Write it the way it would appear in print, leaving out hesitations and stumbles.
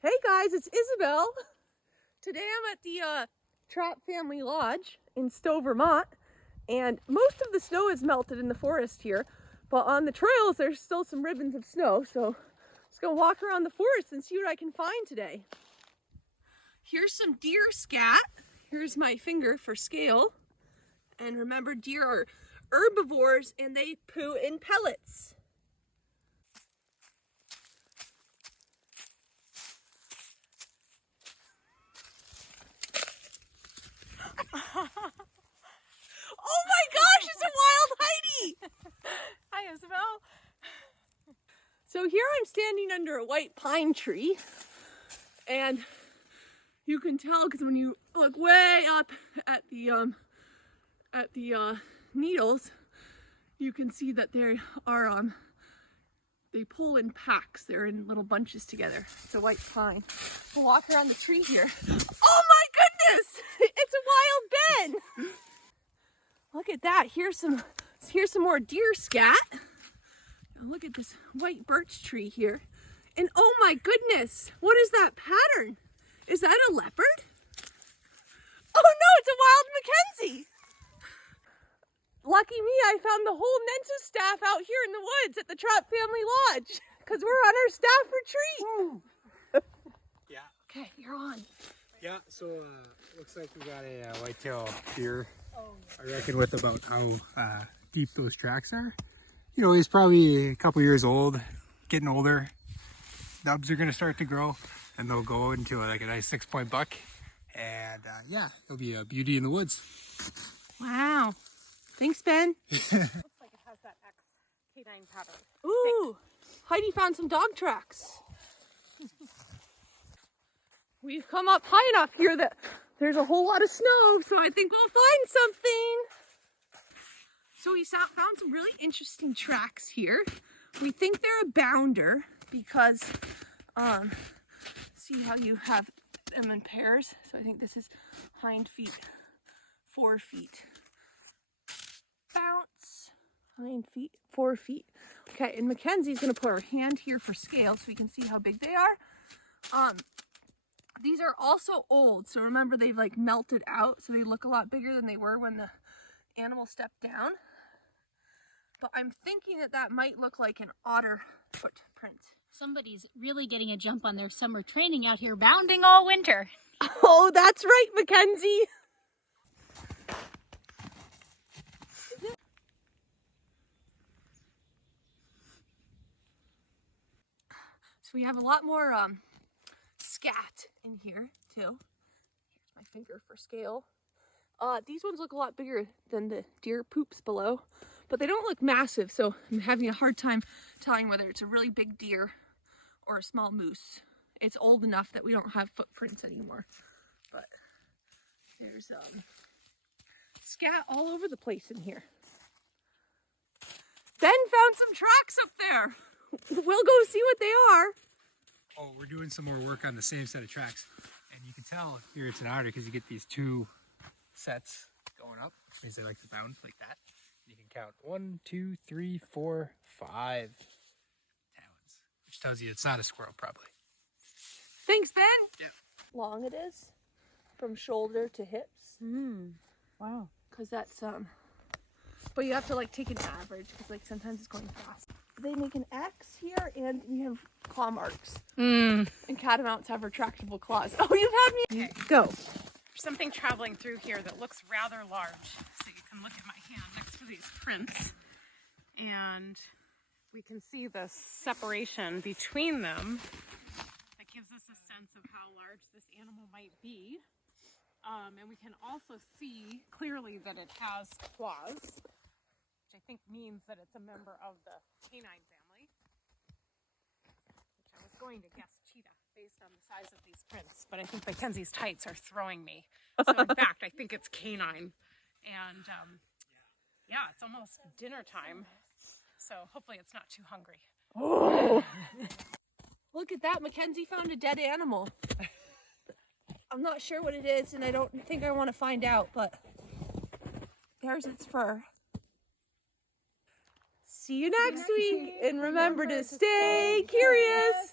Hey guys, it's Isabel. Today I'm at the Trapp Family Lodge in Stowe, Vermont, and most of the snow is melted in the forest here, but on the trails there's still some ribbons of snow, so I'm just gonna walk around the forest and see what I can find today. Here's some deer scat. Here's my finger for scale. And remember, deer are herbivores and they poo in pellets. Oh my gosh, it's a wild Heidi! Hi, Isabel. So here I'm standing under a white pine tree, and you can tell because when you look way up at the needles, you can see that they are they pull in packs. They're in little bunches together. It's a white pine. We'll walk around the tree here. Oh my goodness! It's a wild Ben! Look at that. Here's some more deer scat. Now look at this white birch tree here. And oh my goodness, what is that pattern? Is that a leopard? Oh no, it's a wild Mackenzie. Lucky me, I found the whole NENSA staff out here in the woods at the Trapp Family Lodge because we're on our staff retreat. Yeah. Okay, you're on. Yeah, so looks like we got a whitetail deer. I reckon with about how deep those tracks are. You know, he's probably a couple years old, getting older. Nubs are going to start to grow and they'll go into like a nice 6-point buck. And yeah, he'll be a beauty in the woods. Wow. Thanks, Ben. Looks like it has that X-canine pattern. Ooh, Heidi found some dog tracks. We've come up high enough here that there's a whole lot of snow, so I think we'll find something. So we found some really interesting tracks here. We think they're a bounder because, see how you have them in pairs? So I think this is hind feet, 4 feet. Bounce, hind feet, 4 feet. Okay, and Mackenzie's gonna put her hand here for scale so we can see how big they are. These are also old, so remember they've like melted out, so they look a lot bigger than they were when the animal stepped down. But I'm thinking that might look like an otter footprint. Somebody's really getting a jump on their summer training out here, bounding all winter. Oh, that's right, Mackenzie. So we have a lot more scat in here too. Here's my finger for scale. These ones look a lot bigger than the deer poops below, but they don't look massive, so I'm having a hard time telling whether it's a really big deer or a small moose. It's old enough that we don't have footprints anymore, but there's scat all over the place in here. Ben found some tracks up there. We'll go see what they are. Oh, we're doing some more work on the same set of tracks. And you can tell here it's an otter because you get these 2 sets going up. Which means they like to bounce like that. You can count 1, 2, 3, 4, 5 talons, which tells you it's not a squirrel probably. Thanks, Ben. Yeah. Long it is from shoulder to hips. Wow. Because that's but you have to like take an average because like sometimes it's going fast. They make an X here and we have claw marks. And catamounts have retractable claws. Oh, you've had me. Okay. Go. There's something traveling through here that looks rather large. So you can look at my hand next to these prints and we can see the separation between them. That gives us a sense of how large this animal might be. And we can also see clearly that it has claws, which I think means that it's a member of the canine family. Which I was going to guess cheetah based on the size of these prints, but I think Mackenzie's tights are throwing me. So in fact, I think it's canine. And yeah, it's almost dinner time. So hopefully it's not too hungry. Oh. Look at that. Mackenzie found a dead animal. I'm not sure what it is, and I don't think I want to find out, but there's its fur. See you next week, and remember to stay curious.